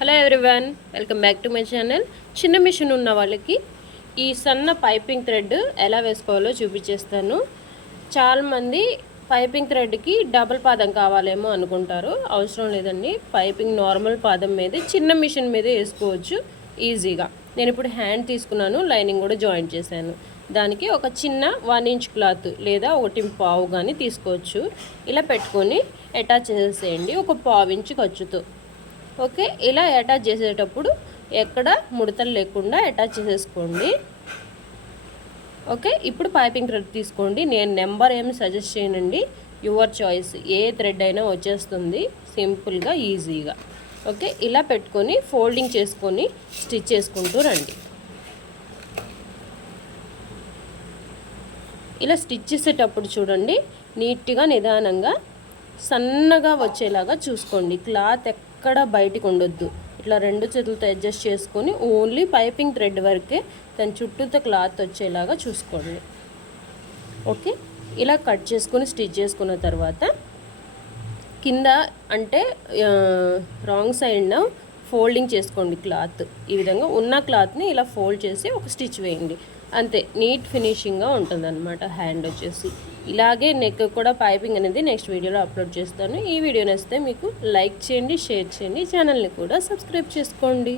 Hello everyone, welcome back to my channel. చిన్న machine ఉన్న వాళ్ళకి ఈ సన్న పైపింగ్ థ్రెడ్ ఎలా వేసుకోవాలో చూపించేస్తాను. చాలామంది పైపింగ్ థ్రెడ్కి డబుల్ పాదం కావాలేమో అనుకుంటారు. అవసరం లేదండి, పైపింగ్ నార్మల్ పాదం మీద చిన్న మిషన్ మీద వేసుకోవచ్చు ఈజీగా. నేను ఇప్పుడు హ్యాండ్ తీసుకున్నాను, లైనింగ్ కూడా జాయిన్ చేశాను. దానికి ఒక చిన్న 1 ఇంచ్ క్లాత్ లేదా 1.5 కానీ తీసుకోవచ్చు. ఇలా పెట్టుకొని అటాచ్ చేసేయండి ఒక 1/2 ఇంచ్ ఖర్చుతో. ఓకే, ఇలా అటాచ్ చేసేటప్పుడు ఎక్కడ ముడతలు లేకుండా అటాచ్ చేసేసుకోండి. ఓకే, ఇప్పుడు పైపింగ్ థ్రెడ్ తీసుకోండి. నేను నెంబర్ ఏమి సజెస్ట్ చేయనండి, యువర్ చాయిస్. ఏ థ్రెడ్ అయినా వచ్చేస్తుంది సింపుల్గా ఈజీగా. ఓకే, ఇలా పెట్టుకొని ఫోల్డింగ్ చేసుకొని స్టిచ్ చేసుకుంటూ రండి. ఇలా స్టిచ్ చేసేటప్పుడు చూడండి, నీట్గా నిదానంగా సన్నగా వచ్చేలాగా చూసుకోండి. క్లాత్ ఎక్కడ బయటికి ఉండొద్దు. ఇట్లా 2 చేతులతో అడ్జస్ట్ చేసుకొని ఓన్లీ పైపింగ్ థ్రెడ్ వరకే దాని చుట్టూతో క్లాత్ వచ్చేలాగా చూసుకోండి. ఓకే, ఇలా కట్ చేసుకొని స్టిచ్ చేసుకున్న తర్వాత కింద అంటే రాంగ్ సైడ్న ఫోల్డింగ్ చేసుకోండి క్లాత్. ఈ విధంగా ఉన్న క్లాత్ని ఇలా ఫోల్డ్ చేసి ఒక స్టిచ్ వేయండి. అంతే, నీట్ ఫినిషింగ్గా ఉంటుంది అనమాట. హ్యాండ్ వచ్చేసి ఇలాగే నెక్ కూడా పైపింగ్ అనేది నెక్స్ట్ వీడియోలో అప్లోడ్ చేస్తాను. ఈ వీడియో నచ్చితే మీకు లైక్ చేయండి, షేర్ చేయండి, ఛానల్ని కూడా సబ్స్క్రైబ్ చేసుకోండి.